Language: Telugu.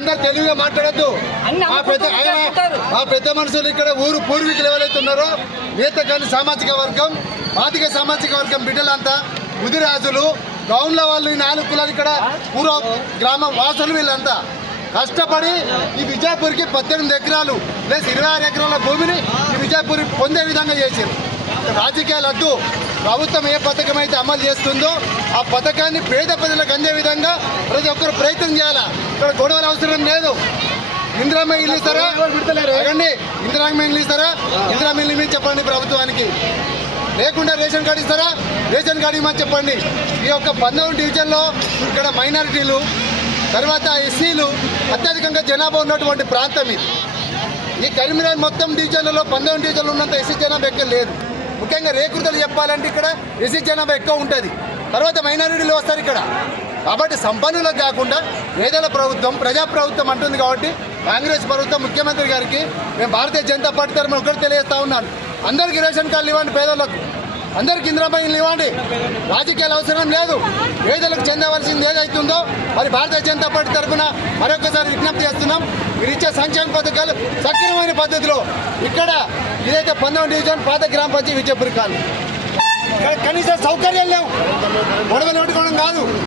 అందరు తెలుగుగా మాట్లాడద్దు. మా పెద్ద. మా పెద్ద మనుషులు ఇక్కడ ఊరు పూర్వీకులు ఎవరైతే ఉన్నారో నేత కానీ సామాజిక వర్గం ఆర్థిక సామాజిక వర్గం బిడ్డలంతా ముదిరాజులు గౌన్ల వాళ్ళు ఈ నాలుగు కులాలు ఇక్కడ పూర్వ గ్రామ వాసులు వీళ్ళంతా. కష్టపడి ఈ విజయపూర్కి పద్దెనిమిది ఎకరాలు ప్లస్ ఇరవై ఆరు ఎకరాల భూమిని ఈ విజయపూర్ పొందే విధంగా చేశారు రాజకీయాలు అడ్డు ప్రభుత్వం ఏ పథకం అయితే అమలు చేస్తుందో ఆ పథకాన్ని పేద ప్రజలకు అందే విధంగా ప్రతి ఒక్కరు ప్రయత్నం చేయాలా? ఇక్కడ గొడవలు అవసరం లేదు. ఇందిరామ్మ ఇల్లు ఇస్తారా? అడగండి ఇందిరామ్మ ఇల్లు ఇస్తారా? ఇందిరామ్మ ఇల్లు మీరు చెప్పండి ప్రభుత్వానికి. లేకుండా రేషన్ కార్డు ఇస్తారా? రేషన్ కార్డు ఇవ్వమని చెప్పండి. ఈ యొక్క పంతొమ్మిది డివిజన్లో ఇక్కడ మైనారిటీలు తర్వాత ఎస్సీలు అత్యధికంగా జనాభా ఉన్నటువంటి ప్రాంతం ఇది. ఈ కరీంనగర్ మొత్తం డివిజన్లలో పంతొమ్మిది డివిజన్లు ఉన్నంత ఎస్సీ జనాభా ఎక్కడ లేదు. ముఖ్యంగా రేకుర్తలు చెప్పాలంటే ఇక్కడ ఎస్సీ జనాభా ఎక్కువ ఉంటుంది. తర్వాత మైనారిటీలు వస్తారు ఇక్కడ. కాబట్టి సంపన్నులకు కాకుండా పేదల ప్రభుత్వం ప్రజా ప్రభుత్వం అంటుంది కాబట్టి కాంగ్రెస్ ప్రభుత్వం ముఖ్యమంత్రి గారికి మేము భారతీయ జనతా పార్టీ తరఫున ఒకటి తెలియజేస్తా ఉన్నాను. అందరికీ రేషన్ కార్డులు ఇవ్వండి పేదలకు అందరికి ఇంద్రమైన్లు ఇవ్వండి. రాజకీయాలు అవసరం లేదు. పేదలకు చెందవలసింది ఏదైతుందో మరి భారతీయ జనతా పార్టీ తరఫున మరొకసారి విజ్ఞప్తి చేస్తున్నాం. మీరు ఇచ్చే సంక్షేమ పథకాలు సక్రమైన పద్ధతిలో ఇక్కడ ఇదైతే పంతొమ్మిది డివిజన్ పాత గ్రామ పంచాయతీ విజయపురి కాదు కనీస సౌకర్యాలు లేవు. గొడవలు పెట్టుకోవడం కాదు.